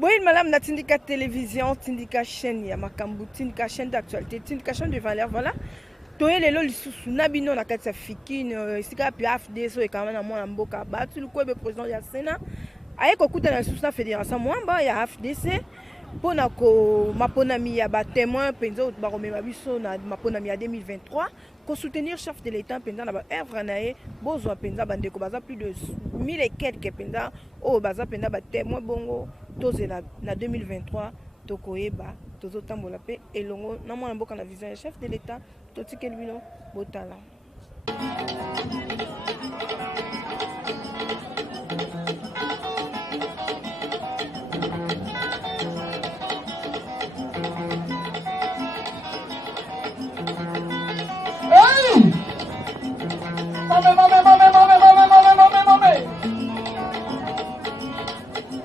Oui, madame, na tindika télévision, tindika chaîne ya makambu, tindika chaîne d'actualité, tindika chaîne de valeur, voilà. Toye lelo lisusu na bino na kati ya fikine esika pi AFDC e kama na mwana mboka batu lukwebe président ya Sénat aye kokutana lisusu na fédération mwamba ya AFDC mpona maponami ya batémoin mpenza bakomema biso na maponami ya 2023 soutenir chef de l'état mpenza na baœuvre na ye bozwa mpenza bandeko baza plus de 1000 et quelques mpenza oyo baza mpenza batémoin bongo tozela na 2023 tokoyeba tozotambola mpe elongo na mwana mboka na vision ya chef de l'état totikeli bino botala.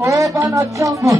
Oh, bana changu.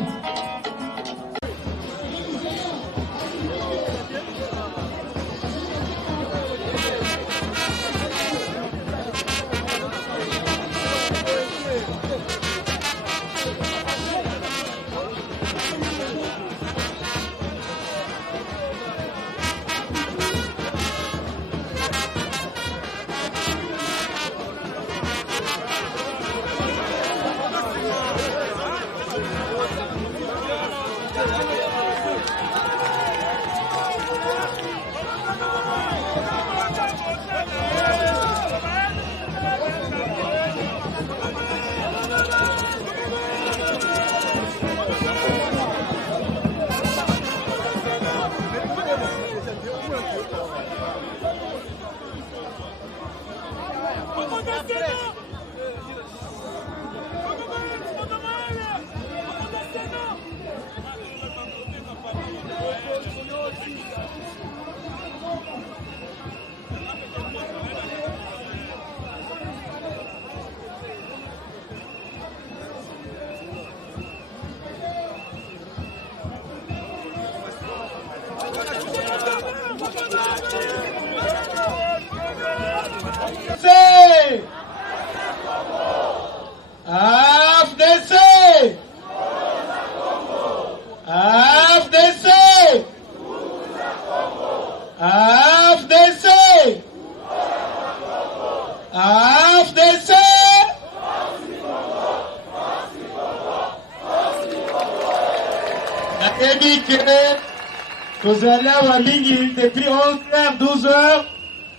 Vous allez avoir ligne depuis 11h, 12h,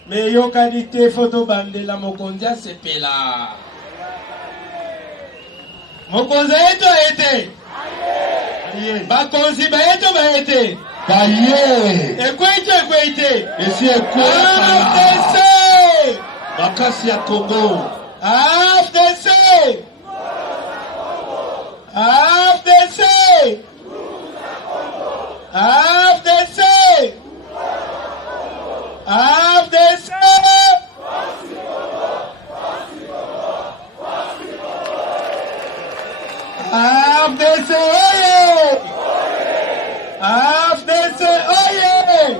mais yo qualité photo bande la mokondia c'est pela. Mokonza eto été. Bakonzi ba eto ba été. Baye. Ekweite. Esi ekweite. AFDC. Bakasi ya Congo. AFDC. AFDC. AFDC. AFDC. AFDC oye. AFDC oye.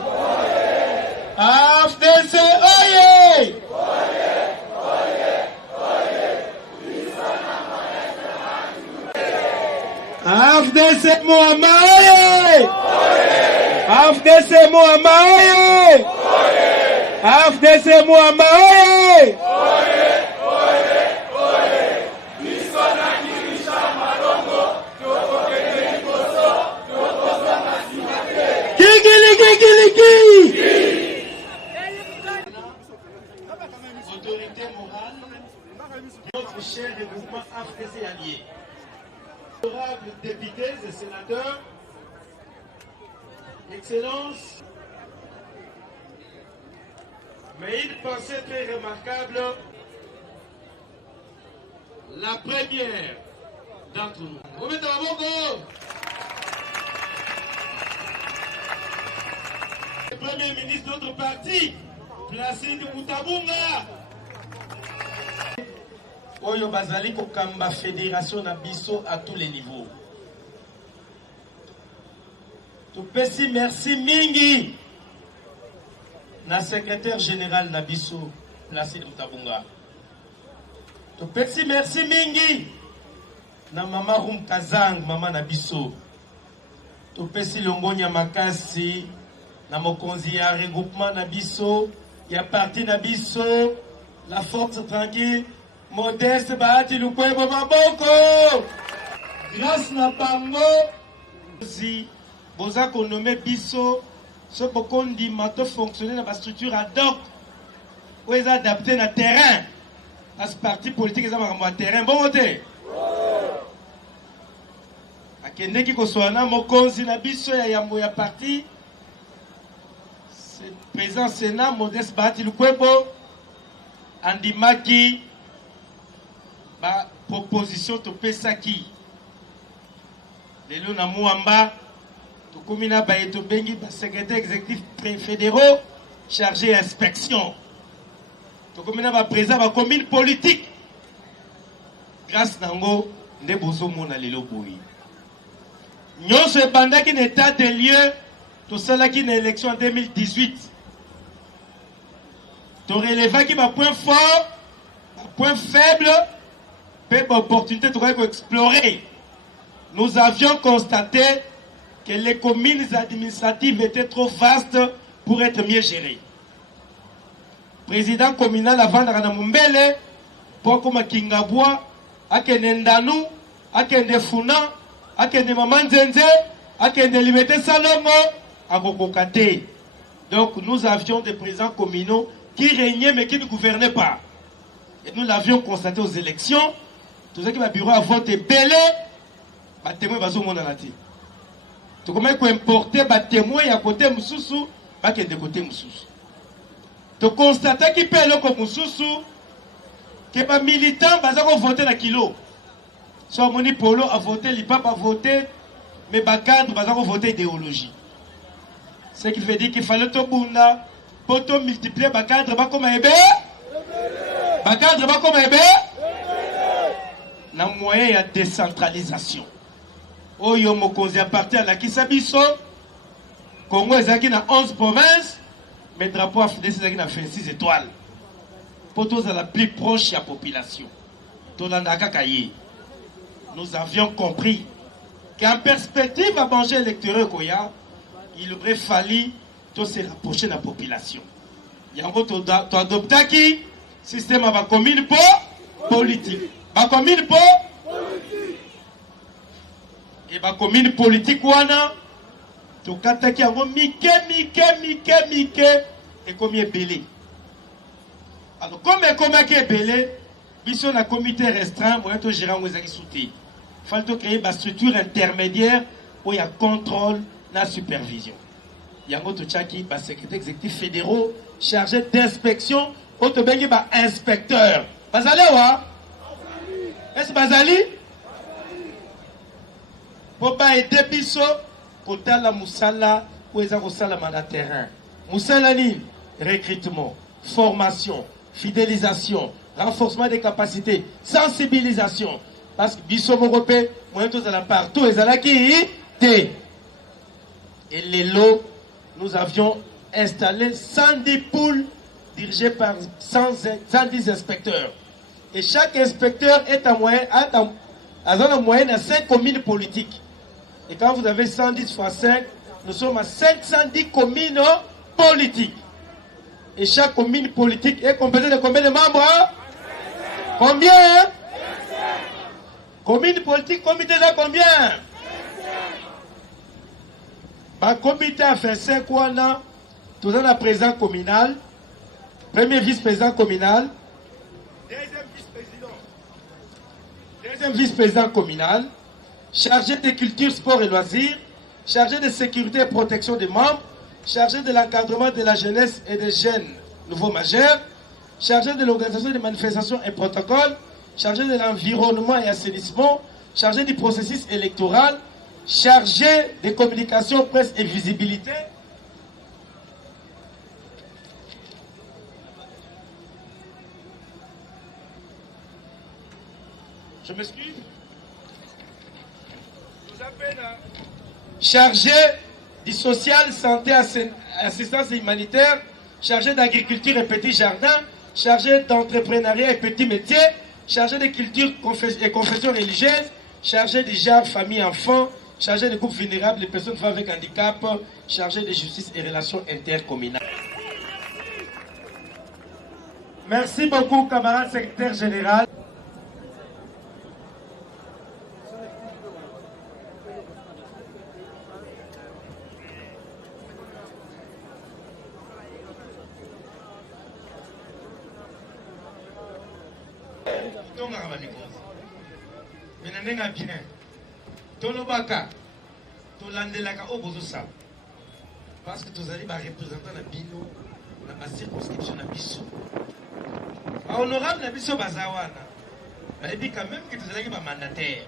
AFDC oye. AFDC Moama oye. AFDC Moama oye. AFDC Moama oye. Autorité morale, notre cher regroupement AFDC allié. Honorables députés et sénateurs, Excellences, mais une pensée très remarquable, la première d'entre nous. Le Premier ministre de notre parti, Placide Mutabunga. Oyo bazali kokamba fédération na biso à tous les niveaux. Tupesi merci mingi na secrétaire général na biso Placide Mutabunga. Tupesi merci mingi na mama Rum Kazang, mama na biso. Topesi longonya makasi na mokonzi ya regroupement na biso, ya parti na biso, la force tranquille, Modeste Bahati Lukwebo maboko. Grâce na bango, si boza konome biso, ce bokondi mato fonctionner dans la structure ad hoc, où ils adapté na terrain, à ce parti politique ils ont un terrain bon côté. Akende ki koswana mokonzi na biso ya yambo ya parti, c'est président Sénat Modeste Bahati Lukwebo andimaki ba proposition to pesaki. Lelo na Muamba Tokomina Bayeto Bengi, secrétaire exécutif fédéraux chargé d'inspection. Tokomina ba président ba commune politique. Grâce nango nde bozo mona lelo boyi. Nyonso ebandaki na état des lieux tosalaki na élection en 2018. To relevaki ba point fort, ba point faible, pe ba opportunité to explorer. Nous avions constaté que les communes administratives étaient trop vastes pour être mieux gérées. Président communal avant de Mumbele, Pokoma Kingabwa, Akende Ndanu, Akende Funa, Akende Mamanzenze, Akende Limete Salongo, Agokokate. Donc nous avions des présidents communaux qui régnaient mais qui ne gouvernaient pas. Et nous l'avions constaté aux élections. Tout ça qui va bureau à voter belé. Ba témoin bazo mona nati. To comment ko importer ba témoin ya côté mususu ba ke de côté mususu. To constater ki pe loko mususu que ba militant baza ko voter na kilo. So moni polo a voté, li papa a voté, mais ba cadre baza ko voter idéologie. Ce qui veut dire qu'il fallait to bunda pour to multiplier ba cadre ba comme ebe. Ba cadre ba comme ebe. Na moyen ya décentralisation. Oyo mokonzi appartient à la Kisabiso. Congo est na 11 provinces, mais drapeau AFDC est na 26 étoiles. Pour tous à la plus proche de la population. Nous avions compris qu'en perspective à manger électoral, il aurait fallu se rapprocher de la population. Il y a un adopté qui système à la commune politique. La commune politique. Et la commune politique, wana, to kataki yango mike, et combien belé. Alors, comme est belé, mission na comité restreint, moi, to gérer en wezaki souté. Il faut créer une structure intermédiaire où il y a contrôle, la supervision. Il y a un autre tchaki, secrétaire exécutif fédéraux, chargé d'inspection, autre bengi, inspecteur. Bazali, wa? Est-ce Bazali? Pour aider biso, kota la musala, où est-ce qu'on sala na terrain? Musala ni recrutement, formation, fidélisation, renforcement des capacités, sensibilisation. Parce que biso européen, moi tous à la partout, et à qui et les lots, nous avions installé 110 poules dirigées par 110 inspecteurs. Et chaque inspecteur est en moyenne, en moyenne à 5 communes politiques. Et quand vous avez 110 fois 5, nous sommes à 510 communes politiques. Et chaque commune politique est composée de combien de membres? Combien? Commune politique, comité de combien? Le comité a fait 5 ans, tout dans la président communal, premier vice-président communal, deuxième vice-président communal, chargé de culture, sport et loisirs, chargé de sécurité et protection des membres, chargé de l'encadrement de la jeunesse et des jeunes nouveaux majeurs, chargé de l'organisation des manifestations et protocoles, chargé de l'environnement et assainissement, chargé du processus électoral, chargé des communications, presse et visibilité. Je m'excuse. Chargé du social, santé, assistance humanitaire, chargé d'agriculture et petits jardins, chargé d'entrepreneuriat et petits métiers, chargé de culture et confession religieuse, chargé des genres, famille, enfants, chargé des groupes vulnérables, les personnes vivant avec handicap, chargé de justice et relations intercommunales. Merci beaucoup, camarade secrétaire général. Menandenga bien. Tolobaka. Tolandelaka obozosa. Parce que tous allez représenter la bino, la circonscription na biso. Honorable na biso bazawana. Mais dit quand même que tous allez ba mandataire.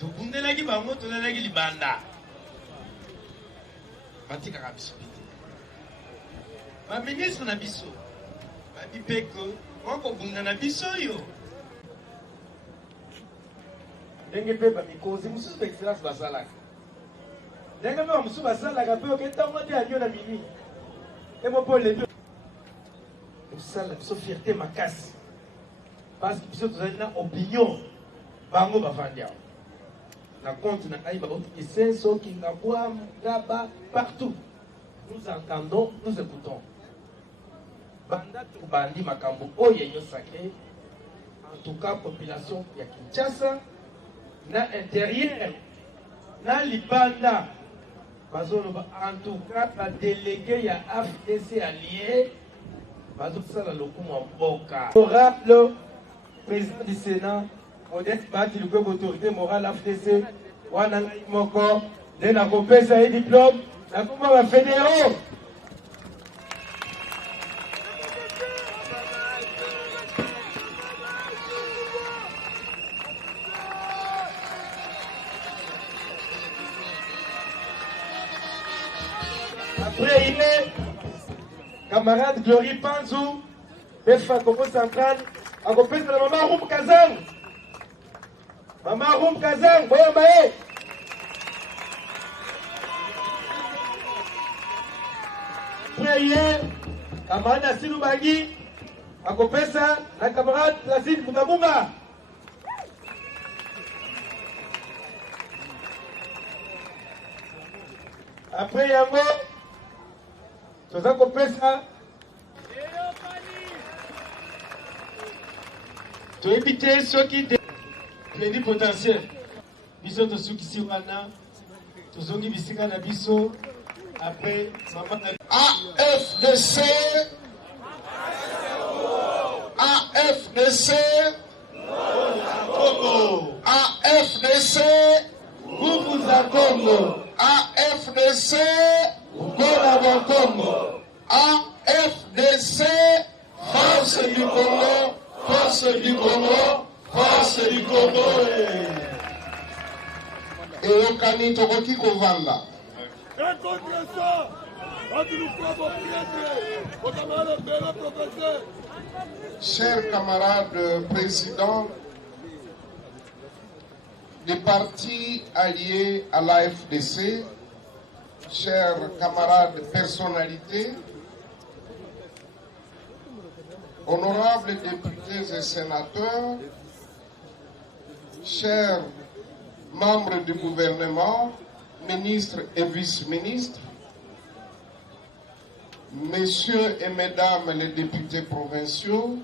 To bundelaki bango tolalaki libanda. Batika ka biso. Ba ministre na biso. Ba bipeko, ko bunda na biso yo. Ndenge mpe bamikozi mosusu baexcellence basalaka ndenge mpe bamosusu basalaka mpe oke ntango te alio na mini emo mpo lebi osala biso fierté makasi parce que biso tozali na opinion bango bavandi awa na compte na ngai baboti esenso kingabwa ngaba partout nous entendons nous écoutons banda tobandi makambo oyo enyosake en tout cas population ya Kinshasa na intérieur na libanda bazoloba en tout cas ba délégué ya FDC allié bazosala lokumu ya mboka. Honorable président du Sénat Modeste Bahati Lukwebo, autorité morale FDC wana ngai moko nde nakopesa ye diplôme nakoma bafédéraux. Après, il est camarade Glory Panzou, Befa Congo Central, à côté de la maman Roum Kazan. Maman Roum Kazan, Boya Maé. Après, il est camarade Asilou Bagi, à côté de ça, la camarade Placide Moutabouma. Après, Yango. Toza kopesa toyebi te soki pleni potentiel biso tosukisi wana tozongi bisika na biso après mama AFDC Congo AFDC nguvu za Congo AFDC Gora wa Congo AFDC Force du Congo Force du Congo Force du Congo eyokani tokoki kovanda. Et contre ça, quand nous frappons au camarade Béla, professeur. Chers camarades présidents des partis alliés à l'AFDC, chers camarades personnalités, honorables députés et sénateurs, chers membres du gouvernement, ministres et vice-ministres, messieurs et mesdames les députés provinciaux,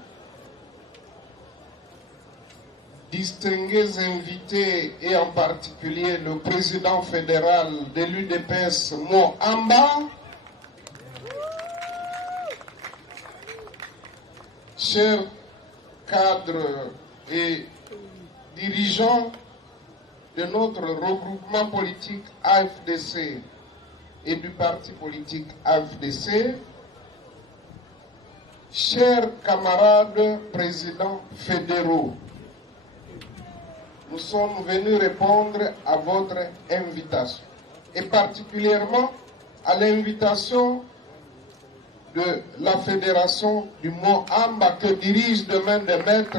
distingués invités et en particulier le président fédéral de l'UDPS, Mo Amba, chers cadres et dirigeants de notre regroupement politique AFDC et du parti politique AFDC, chers camarades présidents fédéraux, nous sommes venus répondre à votre invitation, et particulièrement à l'invitation de la fédération du Mont Amba que dirige demain de maître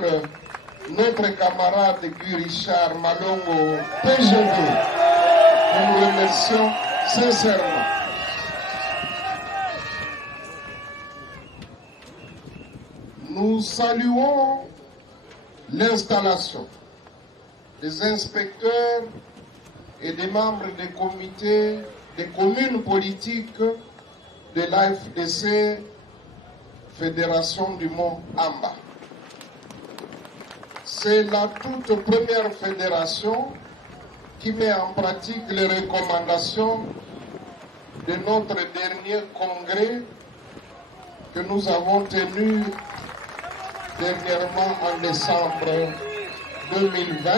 notre camarade Guy Richard Malongo PGV. Nous nous remercions sincèrement. Nous saluons l'installation des inspecteurs et des membres des comités, des communes politiques de l'AFDC, Fédération du Mont Amba. C'est la toute première fédération qui met en pratique les recommandations de notre dernier congrès que nous avons tenu dernièrement en décembre 2020,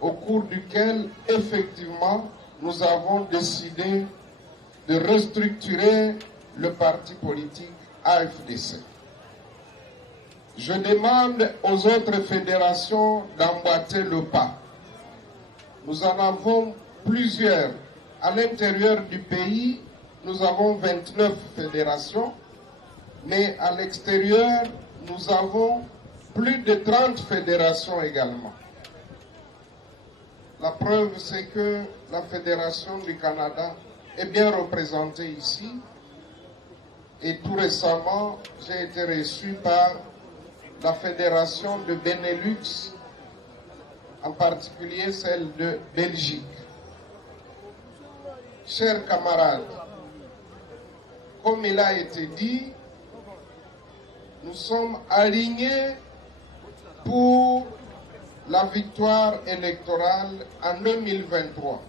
au cours duquel, effectivement, nous avons décidé de restructurer le parti politique AFDC. Je demande aux autres fédérations d'emboîter le pas. Nous en avons plusieurs. À l'intérieur du pays, nous avons 29 fédérations, mais à l'extérieur, nous avons plus de 30 fédérations également. La preuve, c'est que la Fédération du Canada est bien représentée ici. Et tout récemment, j'ai été reçu par la Fédération de Benelux, en particulier celle de Belgique. Chers camarades, comme il a été dit, nous sommes alignés pour la victoire électorale en 2023.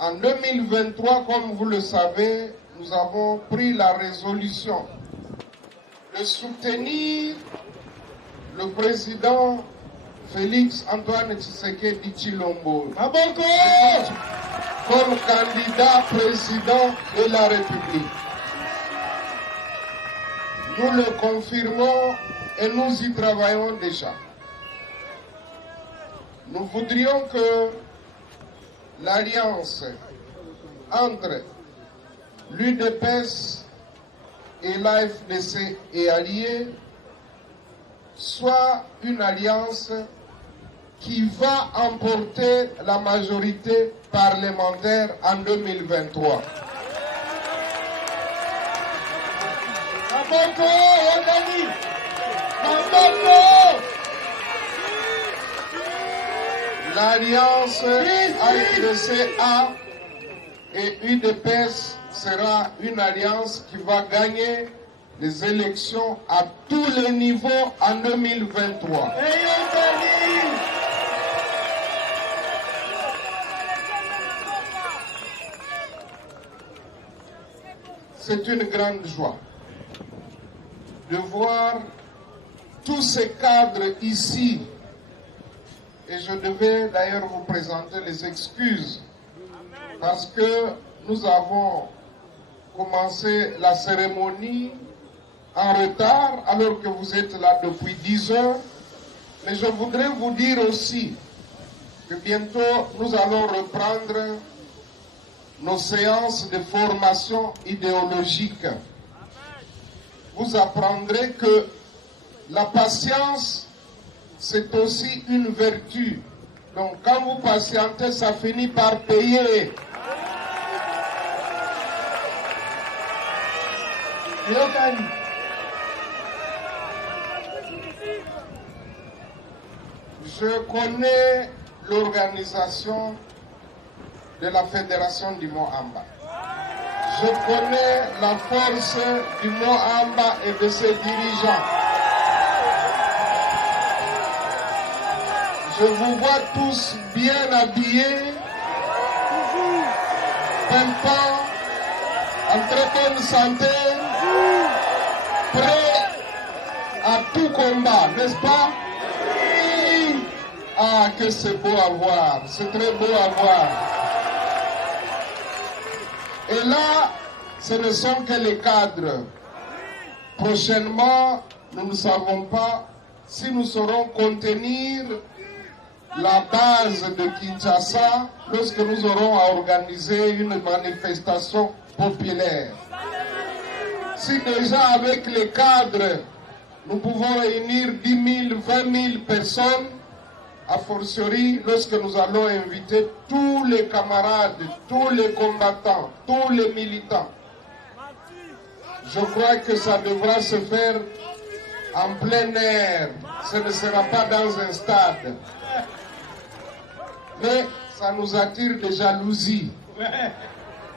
En 2023, comme vous le savez, nous avons pris la résolution de soutenir le président Félix Antoine Tshisekedi Tshilombo comme candidat président de la République. Nous le confirmons et nous y travaillons déjà. Nous voudrions que l'alliance entre l'UDPS et l'AFDC et alliés soit une alliance qui va emporter la majorité parlementaire en 2023. L'alliance AFDC-A et UDPS sera une alliance qui va gagner les élections à tous les niveaux en 2023. C'est une grande joie de voir tous ces cadres ici. Et je devais d'ailleurs vous présenter les excuses parce que nous avons commencé la cérémonie en retard alors que vous êtes là depuis 10 heures. Mais je voudrais vous dire aussi que bientôt nous allons reprendre nos séances de formation idéologique. Vous apprendrez que la patience, c'est aussi une vertu. Donc quand vous patientez, ça finit par payer. Je connais l'organisation de la Fédération du Mont Amba. Je connais la force du Mont Amba et de ses dirigeants. Je vous vois tous bien habillés, pimpants, en très bonne santé, prêts à tout combat, n'est-ce pas? Oui. Ah, que c'est beau à voir, c'est très beau à voir. Et là, ce ne sont que les cadres. Prochainement, nous ne savons pas si nous saurons contenir la base de Kinshasa lorsque nous aurons à organiser une manifestation populaire. Si déjà avec les cadres, nous pouvons réunir 10 000, 20 000 personnes, a fortiori lorsque nous allons inviter tous les camarades, tous les combattants, tous les militants. Je crois que ça devra se faire en plein air. Ce ne sera pas dans un stade. Mais ça nous attire de jalousie.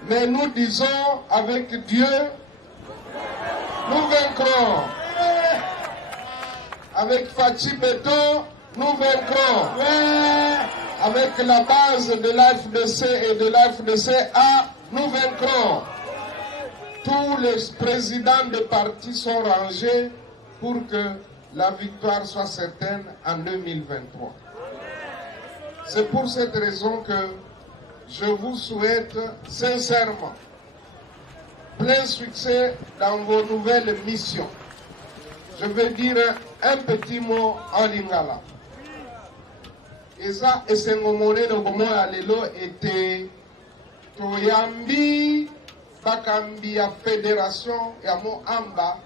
Mais nous disons, avec Dieu, nous vaincrons. Avec Fatih Beto, nous vaincrons. Avec la base de l'AFDC et de l'AFDC-A, nous vaincrons. Tous les présidents de partis sont rangés pour que la victoire soit certaine en 2023. C'est pour cette raison que je vous souhaite sincèrement plein succès dans vos nouvelles missions. Je vais dire un petit mot en lingala. Et ça, c'est un moment où était Toyambi, Bakambi, la fédération, et à mon amba,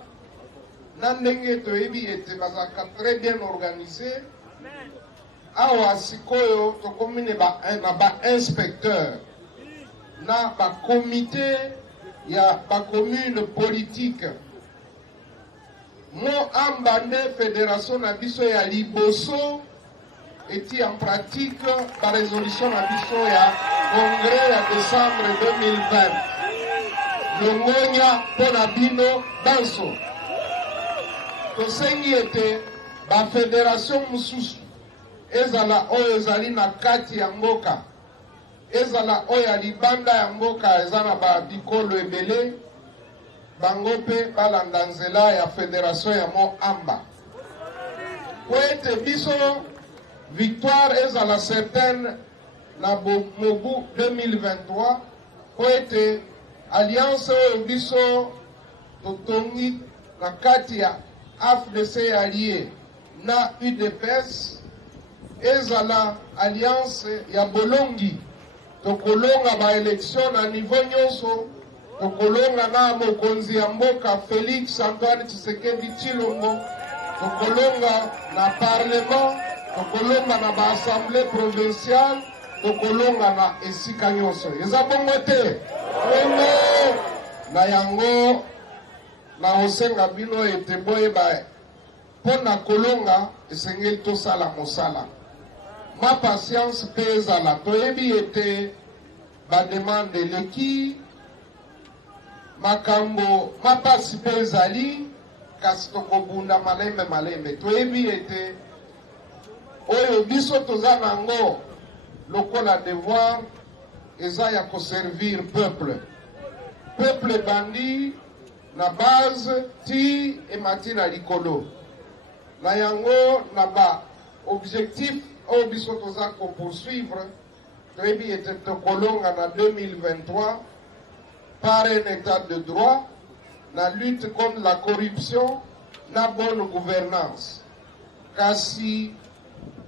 Nandenge Toyebi était très bien organisé. Awa sikoyo to commune ba inspecteur na ba comité ya ba commune politique mo ambane fédération na biso ya liboso eti en pratique ba résolution na biso ya congrès ya décembre 2020 longonya pona bino danso to sengi ete ba fédération mususu ezala oyo ezali na kati ya mboka ezala oyo ya libanda ya mboka eza na babikolo ebele bango mpe balanda nzela ya fédération ya mo amba po ete biso victoire ezala certaine na mobu 2023 po ete alliance oyo biso totongi na kati ya AFDC allié na UDPS ezala alliance ya bolongi tokolonga ba élection na niveau nyonso tokolonga na mokonzi ya mboka Félix Antoine Tshisekedi Tshilombo tokolonga na parlement tokolonga na ba assemblée provinciale tokolonga na esika nyonso eza bongo te na yango na osenga bino ete boyeba pona kolonga esengeli tosala mosala. Ma patience pèse à la toyebi était ma demande leki makambo ma pasi pèse ali kasitoko bunda malembe toyebi était oyo biso toza nango lokola devoir eza ya ko servir peuple bandi na base ti emati na likolo na yango na ba objectif au biso toza ko poursuivre toyebi ete tokolonga na 2023 par un état de droit na lutte contre la corruption na bonne gouvernance kasi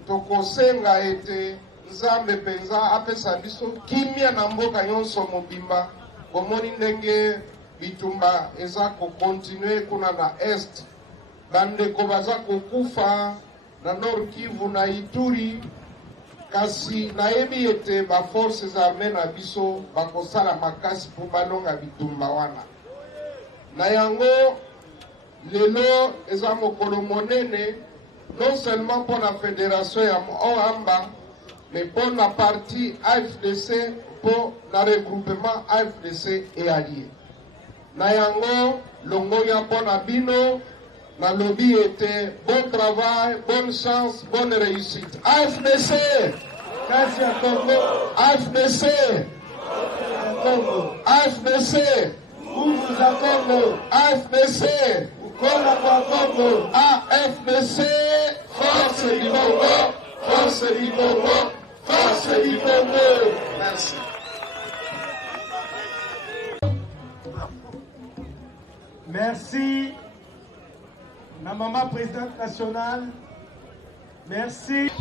tokosenga ete nzambe penza apesa biso kimia na mboka nyonso mobimba komoni ndenge bitumba eza kokontinue kuna na est bandeko baza kokufa na Nord Kivu na Ituri kasi nayebi ete ba forces armées na biso bakosala makasi po balonga bitumba wana na yango lelo eza mokolo monene non seulement pour la fédération ya Oamba mais pour la partie AFDC pour le regroupement AFDC et alliés na yango longoya pour na bino na lobby était bon travail, bonne chance, bonne réussite. AFDC, AFDC, AFDC, vous attendez, AFDC, AFDC, force du Congo, force du Congo, force du Congo. Merci. Merci. La maman présidente nationale, merci.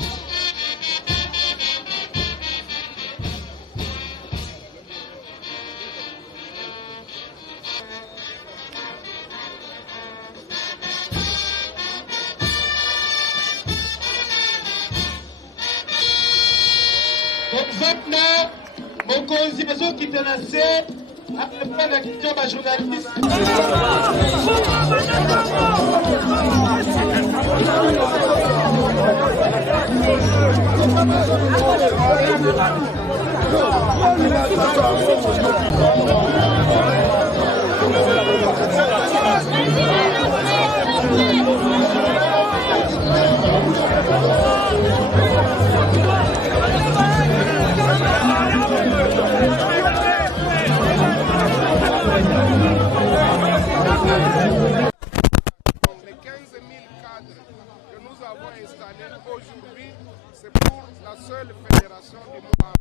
Maintenant, mon conseiller qui te laissé, après la question de la journaliste. Aujourd'hui, c'est pour la seule fédération du Mouvement.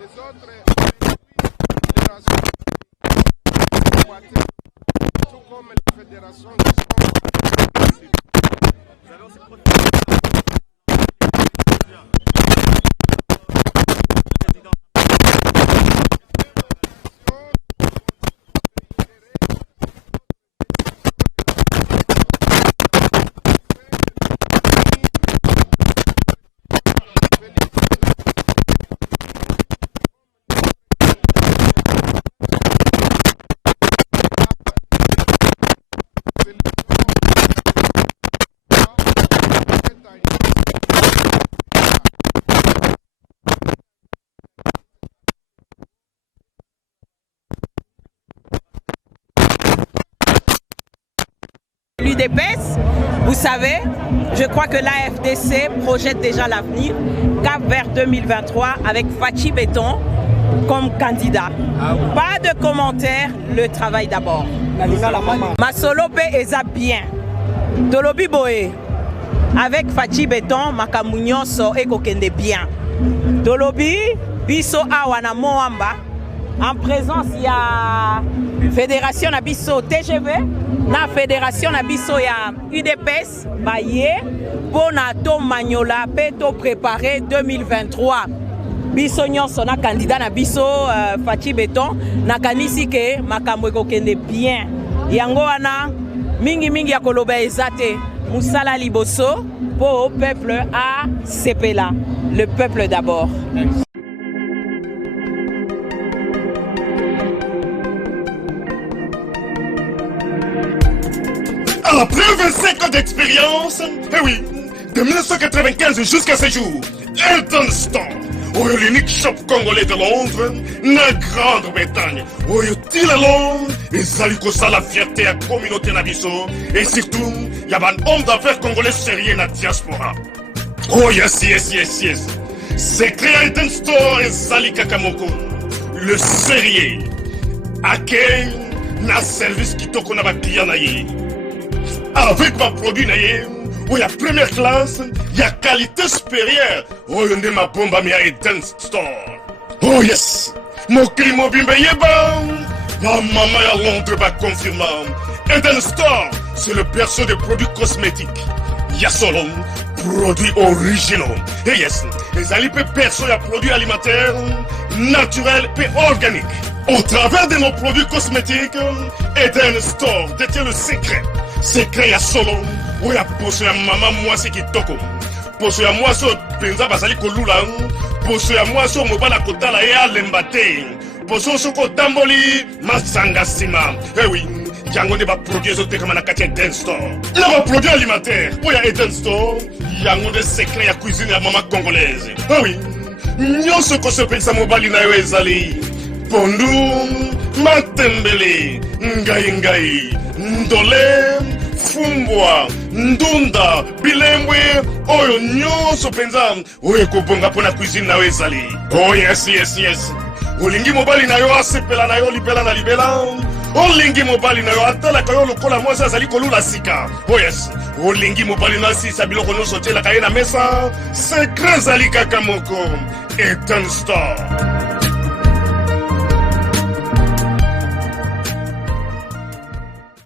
Les autres fédérations, tout comme les fédérations de sport. L'UDPS, vous savez, je crois que l'AFDC projette déjà l'avenir, Cap Vert 2023 avec Fachi Béton comme candidat. Pas de commentaires, le travail d'abord. Masolope eza bien. Tolobi Boé, avec Fachi Béton, Makamounion so ekokende bien. Tolobi, biso awana moamba. En présence, il y a Fédération Nabiso TGV, la Fédération Nabiso il y a UDPS, Baye, Bonato Magnola, Peto préparé 2023. Biso nyonso na candidat Nabiso Fachi Béton, nakanisi ke makambo ekokende bien. Yango wana mingi ya koloba ezate musala liboso pour le peuple à Sepela, le peuple d'abord. Après 25 ans d'expérience, eh oui, de 1995 jusqu'à ce jour, Elton Store, l'unique shop congolais de Londres, la Grande-Bretagne, il est Londres, et ça la fierté à la communauté Nabiso, et surtout, il y a un homme d'affaires congolais sérieux dans la diaspora. Oh yes. C'est créé Elton Store et Zali Kakamoko, le sérieux, à quel na service qui toko na ba client na ye. Avec ma produit, il y a première classe, il y a qualité supérieure. Oh, il y a ma bombe à Eden Store. Oh yes, mon climat bimbe yeba. Ma maman à Londres va confirmer. Eden Store, c'est le berceau des produits cosmétiques. Il y a solo produits originaux. Et yes, les alipes perso, il y a produits alimentaires, naturels et organiques. Au travers de nos produits cosmétiques, Eden Store détient le secret. Secret ya solo, oya poso ya mama mwasi kitoko. Poso ya mwasi penza basali kolula, poso ya mwasi mobala kotala ye alembate. Poso soko tamboli masanga sima. Eh oui, yango ne ba produit ezoteka na kati ya Eden Store. Na ba produit alimentaire, oya Eden Store, yango de secret ya cuisine ya mama congolaise. Eh oui, nyonso ko se pensa mobali na yo ezali. Pondu, matembele, ngai, ndole, fumbwa, ndunda, bilembwe, oyo nyonso penza, oyo kobonga pona cuisine na ezali. Oh yes. Olingi mobali na yo asepela na yo libela na libela. Olingi mobali na yo atalaka yo lokola mwasi azali kolula sika. Oh yes, olingi mobali na asisa biloko nyonso tielaka ye na mesa. Secret zali kaka moko. Eden Store.